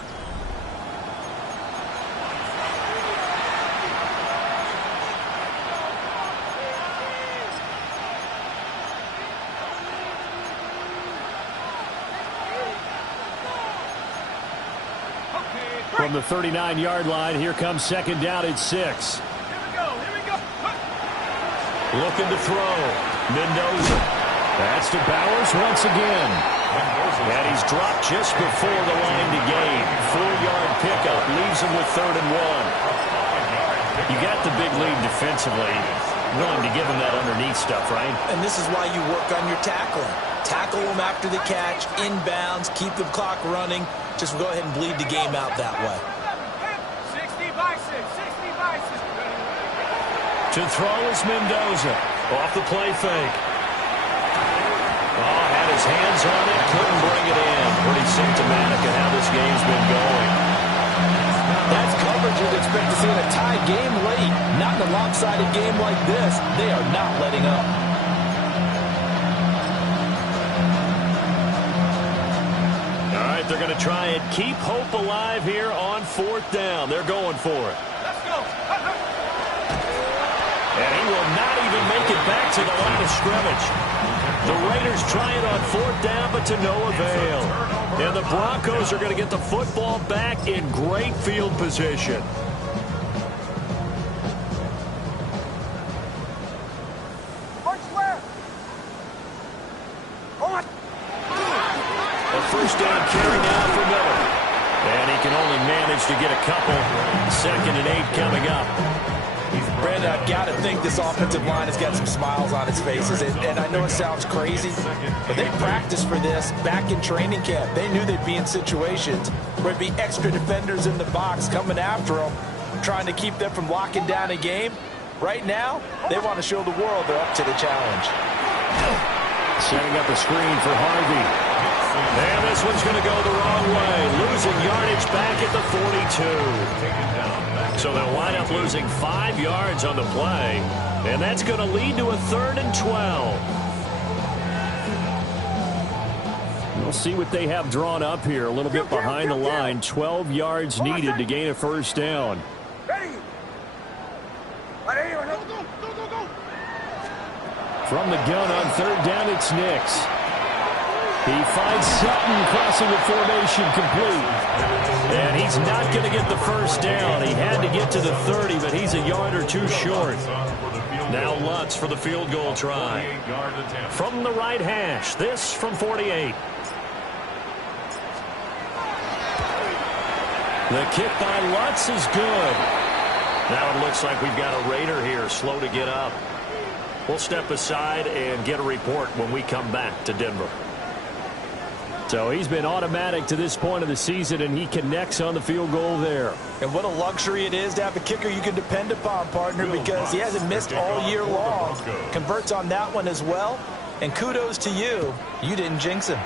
From the 39-yard line, here comes second down at 6. Looking to throw. Mendoza. That's to Bowers once again. And he's dropped just before the line to gain. 4-yard pickup leaves him with 3rd and 1. You got the big lead defensively, willing to give them that underneath stuff, right? And this is why you work on your tackling. Tackle them after the catch, inbounds, keep the clock running. Just go ahead and bleed the game out that way. 60 by 6, 60 by 6. To throw is Mendoza. Off the play fake. Oh, had his hands on it, couldn't bring it in. Pretty symptomatic of how this game's been going. That's coverage you'd expect to see in a tie game late. Not in a lopsided game like this. They are not letting up. All right, they're going to try and keep hope alive here on 4th down. They're going for it. Let's go. And he will not even make it back to the line of scrimmage. The Raiders try it on 4th down, but to no avail. And the Broncos are going to get the football back in great field position. A first down carry now for Miller. And he can only manage to get a couple. 2nd and 8 coming up. Brandon, I've got to think this offensive line has got some smiles on its faces. And I know it sounds crazy, but they practiced for this back in training camp. They knew they'd be in situations where there'd be extra defenders in the box coming after them, trying to keep them from locking down a game. Right now, they want to show the world they're up to the challenge. Setting up a screen for Harvey. And this one's going to go the wrong way. Losing yardage back at the 42. So they'll wind up losing 5 yards on the play. And that's going to lead to a 3rd and 12. We'll see what they have drawn up here. A little bit behind the line. 12 yards needed to gain a first down. From the gun on 3rd down, it's Nix. He finds Sutton crossing the formation complete. And he's not going to get the first down. He had to get to the 30, but he's a yard or two short. Now Lutz for the field goal try. From the right hash, this from 48. The kick by Lutz is good. Now it looks like we've got a Raider here, slow to get up. We'll step aside and get a report when we come back to Denver. So he's been automatic to this point of the season, and he connects on the field goal there. And what a luxury it is to have a kicker you can depend upon, partner, because he hasn't missed all year long. Converts on that one as well. And kudos to you. You didn't jinx him.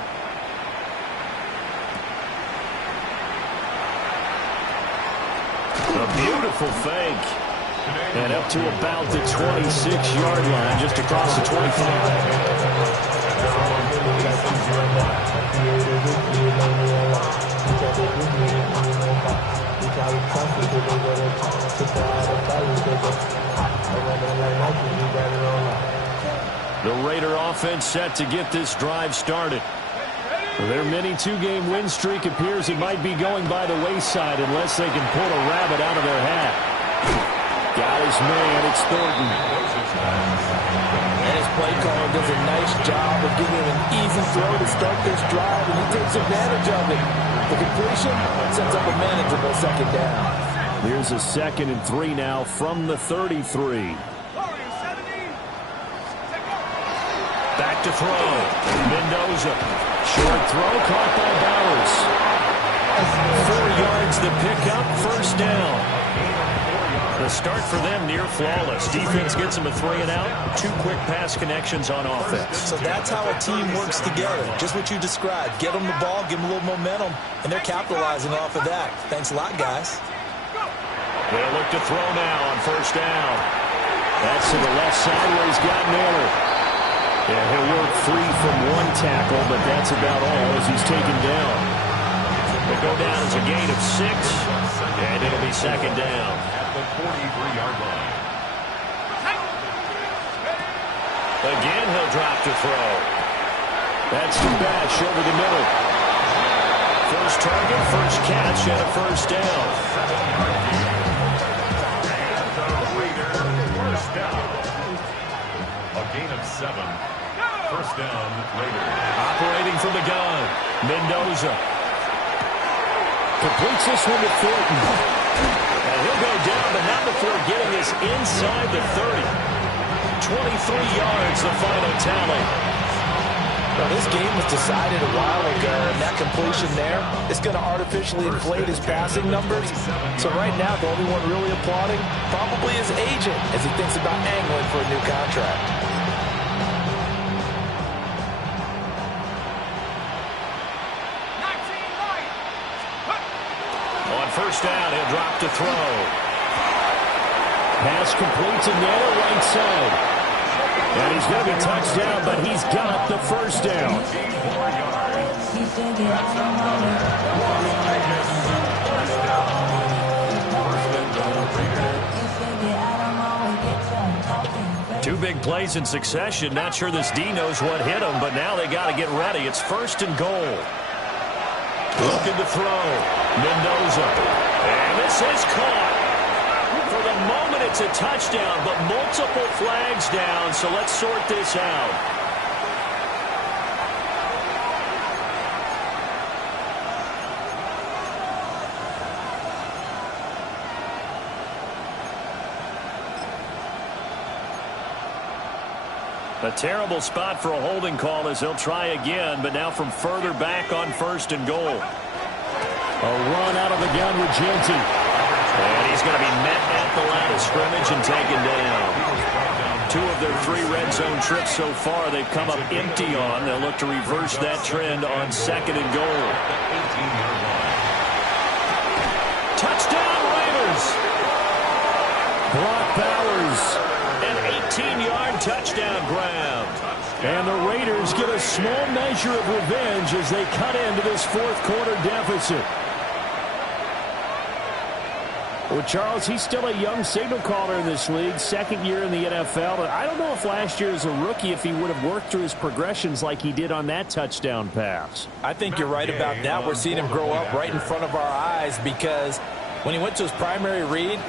A beautiful fake. And up to about the 26-yard line, just across the 25. The Raider offense set to get this drive started. Their mini 2-game win streak appears it might be going by the wayside unless they can pull a rabbit out of their hat. Got his man, it's Thornton. And his play caller does a nice job of giving him an easy throw to start this drive, and he takes advantage of it. The completion sets up a manageable 2nd down. Here's a 2nd and 3 now from the 33. Back to throw. Mendoza. Short throw caught by Bowers. 4 yards the pickup, first down. The start for them near flawless. Defense gets them a 3 and out. 2 quick pass connections on offense. So that's how a team works together. Just what you described. Get them the ball, give them a little momentum, and they're capitalizing off of that. Thanks a lot, guys. They'll look to throw now on first down. That's to the left side where he's got Miller. Yeah, he'll work free from 1 tackle, but that's about all as he's taken down. They'll go down as a gain of 6, and it'll be 2nd down. At the 43-yard line. Again, he'll drop to throw. That's to Bash over the middle. First target, first catch, and a first down. First down. A gain of 7. First down, Raiders. Operating from the gun, Mendoza. Completes this one to Thornton. And he'll go down, but not before getting this inside the 30. 23 yards, the final tally. Well, this game was decided a while ago, and that completion there is going to artificially inflate his passing numbers. So right now, the only one really applauding probably his agent as he thinks about angling for a new contract. On first down, he'll drop to throw. Pass complete to Naylor, right side. And he's going to be touched down, but he's got the first down. Two big plays in succession. Not sure this D knows what hit him, but now they got to get ready. It's first and goal. Looking to throw. Mendoza. And this is caught. For the moment, it's a touchdown, but multiple flags down, so let's sort this out. A terrible spot for a holding call as they'll try again, but now from further back on first and goal. A run out of the gun with Genty. And he's going to be met at the line of scrimmage and taken down. 2 of their 3 red zone trips so far they've come up empty on. They'll look to reverse that trend on second and goal. Touchdown Raiders! Brock Bowers. An 18-yard touchdown grab. And the Raiders get a small measure of revenge as they cut into this fourth quarter deficit. Well, Charles, he's still a young signal caller in this league, second year in the NFL. But I don't know if last year as a rookie, if he would have worked through his progressions like he did on that touchdown pass. I think you're right about that. We're seeing him grow up right in front of our eyes because when he went to his primary read,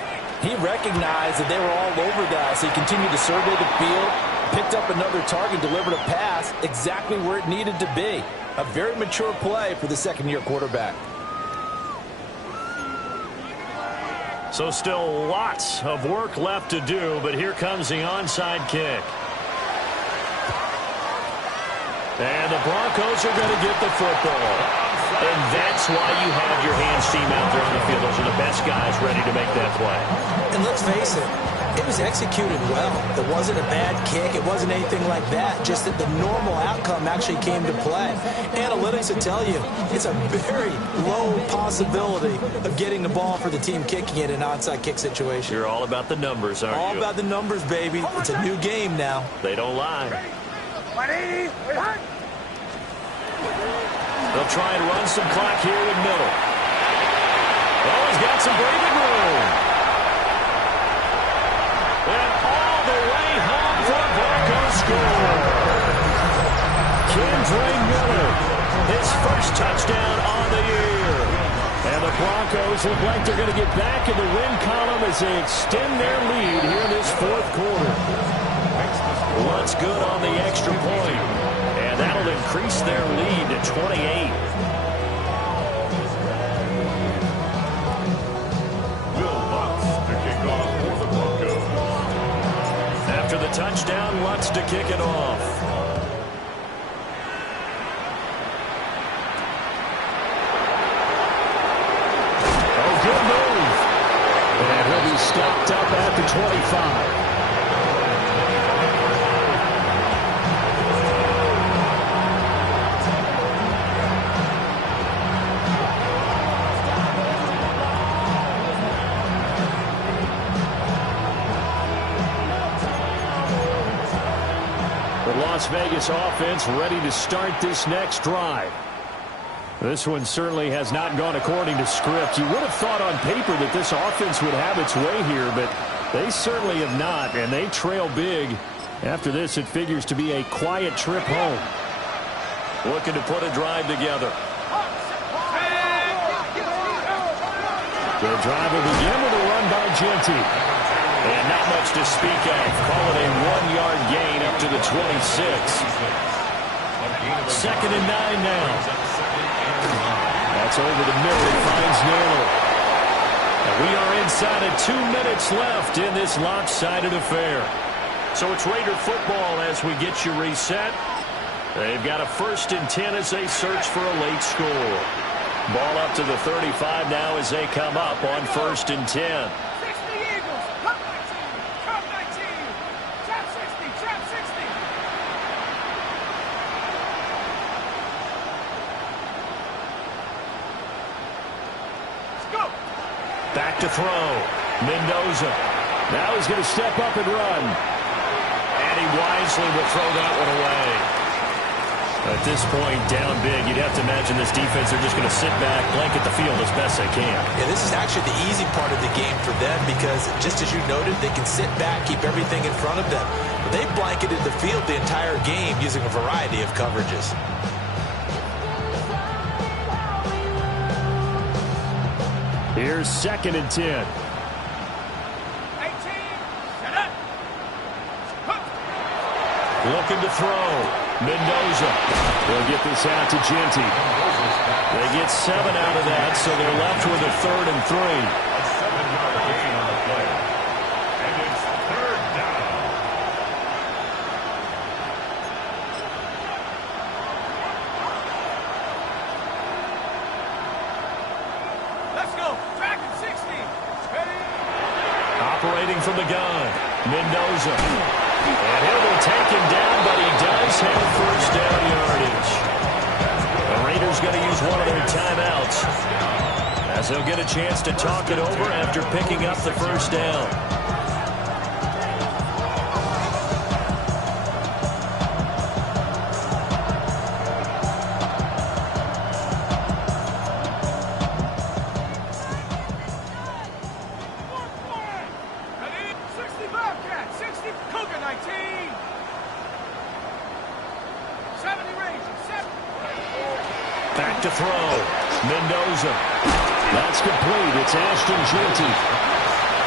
he recognized that they were all over that. So he continued to survey the field, picked up another target, delivered a pass exactly where it needed to be. A very mature play for the second-year quarterback. So still lots of work left to do, but here comes the onside kick. And the Broncos are going to get the football. And that's why you have your hands team out there on the field. Those are the best guys ready to make that play. And let's face it, it was executed well. It wasn't a bad kick. It wasn't anything like that. Just that the normal outcome actually came to play. Analytics will tell you it's a very low possibility of getting the ball for the team kicking it in an onside kick situation. You're all about the numbers, aren't you? All about the numbers, baby. It's a new game now. They don't lie. They'll try and run some clock here with Miller. Oh, he's got some breathing room. And all the way home for Broncos score. Kendra Miller, his first touchdown on the year. And the Broncos look like they're going to get back in the win column as they extend their lead here in this fourth quarter. What's good on the extra point? And that'll increase their lead to 28. After the touchdown, Lutz to kick it off. Oh, good move. And he'll be stopped up at the 25. Las Vegas offense ready to start this next drive. This one certainly has not gone according to script. You would have thought on paper that this offense would have its way here, but they certainly have not, and they trail big. After this, it figures to be a quiet trip home. Looking to put a drive together. The drive will begin with a run by Genty. And not much to speak of. Call it a 1-yard gain up to the 26. Second and 9 now. That's over the middle. He finds Naylor. We are inside of 2 minutes left in this lopsided affair. So it's Raider football as we get you reset. They've got a 1st and 10 as they search for a late score. Ball up to the 35 now as they come up on 1st and 10. Back to throw. Mendoza. Now he's going to step up and run. And he wisely will throw that one away. At this point, down big, you'd have to imagine this defense are just going to sit back, blanket the field as best they can. Yeah, this is actually the easy part of the game for them because, just as you noted, they can sit back, keep everything in front of them. But they blanketed the field the entire game using a variety of coverages. Here's 2nd and 10. 18, set up. Looking to throw. Mendoza. They'll get this out to Genty. They get 7 out of that, so they're left with a 3rd and 3. A 7-yard gain on the play. And it's 3rd down. Let's go. Track at 60. Ready? Operating from the gun. Mendoza. And he'll be taken down, but he does have 1st down yardage. The Raiders going to use one of their timeouts as they'll get a chance to talk it over after picking up the 1st down. Ready? 60 Bobcat. 60 Cougar 19. 70 Ranger. 70. Back to throw. Mendoza. That's complete. It's Ashton Genty.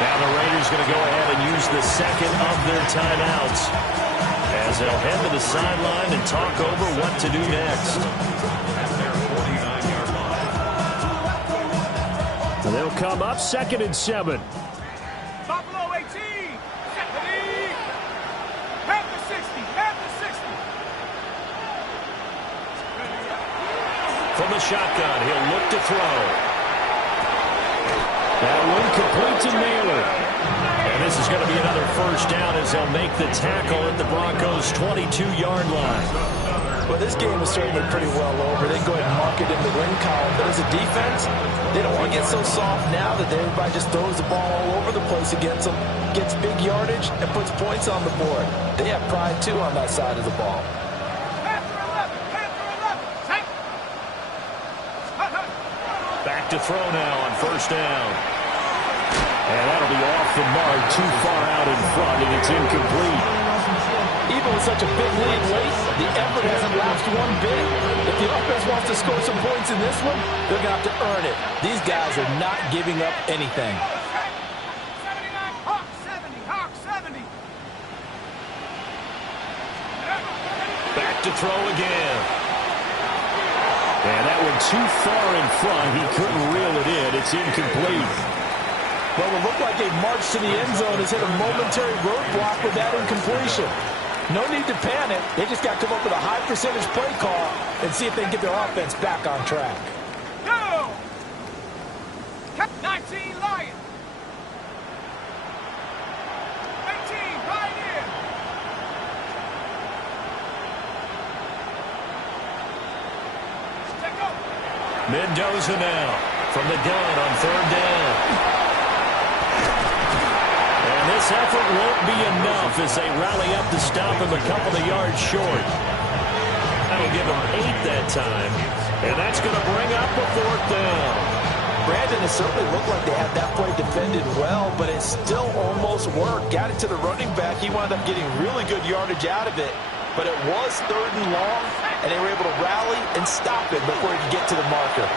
Now the Raiders going to go ahead and use the 2nd of their timeouts as they'll head to the sideline and talk over what to do next. At their 49-yard line. And they'll come up 2nd and 7. Buffalo 18. Ready? Half the 60. Half the 60. From the shotgun, he'll look to throw. That one complete to Naylor. And this is going to be another 1st down as they'll make the tackle at the Broncos' 22-yard line. Well, this game is certainly pretty well over. They go ahead and mark it in the win column. But as a defense, they don't want to get so soft now that everybody just throws the ball all over the place against them, gets big yardage, and puts points on the board. They have pride, too, on that side of the ball. Back to throw now on 1st down. And that'll be off the mark, too far out in front, and it's incomplete. Even with such a big lead late, the effort hasn't lapsed one bit. If the offense wants to score some points in this one, they're going to have to earn it. These guys are not giving up anything. 79 Hawk 70. Hawk 70. Back to throw again. And that one too far in front. He couldn't reel it in. It's incomplete. Well, it looked like a march to the end zone has hit a momentary roadblock with that incompletion. No need to panic. They just got to come up with a high percentage play call and see if they can get their offense back on track. Go! 19 Lion. 18 Pioneer. Take over. Mendoza now from the gun on 3rd down. And this effort won't be enough as they rally up to stop him a couple of yards short. That'll give him 8 that time. And that's going to bring up a 4th down. Brandon, it certainly looked like they had that play defended well, but it still almost worked. Got it to the running back. He wound up getting really good yardage out of it. But it was 3rd and long, and they were able to rally and stop it before he could get to the marker.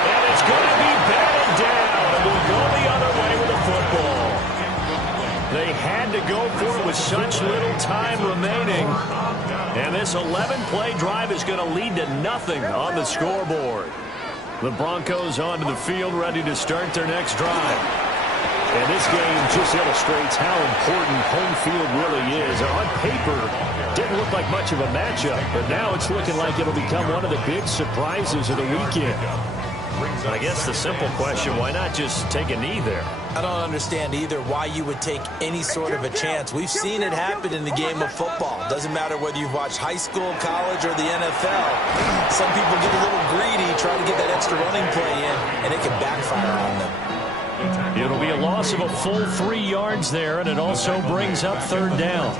And it's going to be batted down, and we'll go the other way with the football. They had to go for it with such little time remaining. And this 11-play drive is going to lead to nothing on the scoreboard. The Broncos onto the field, ready to start their next drive. And this game just illustrates how important home field really is. On paper, didn't look like much of a matchup, but now it's looking like it'll become one of the big surprises of the weekend. But I guess the simple question, why not just take a knee there? I don't understand either why you would take any sort of a chance. We've seen it happen in the game of football. Doesn't matter whether you've watched high school, college, or the NFL. Some people get a little greedy, try to get that extra running play in, and it can backfire on them. It'll be a loss of a full 3 yards there, and it also brings up third down.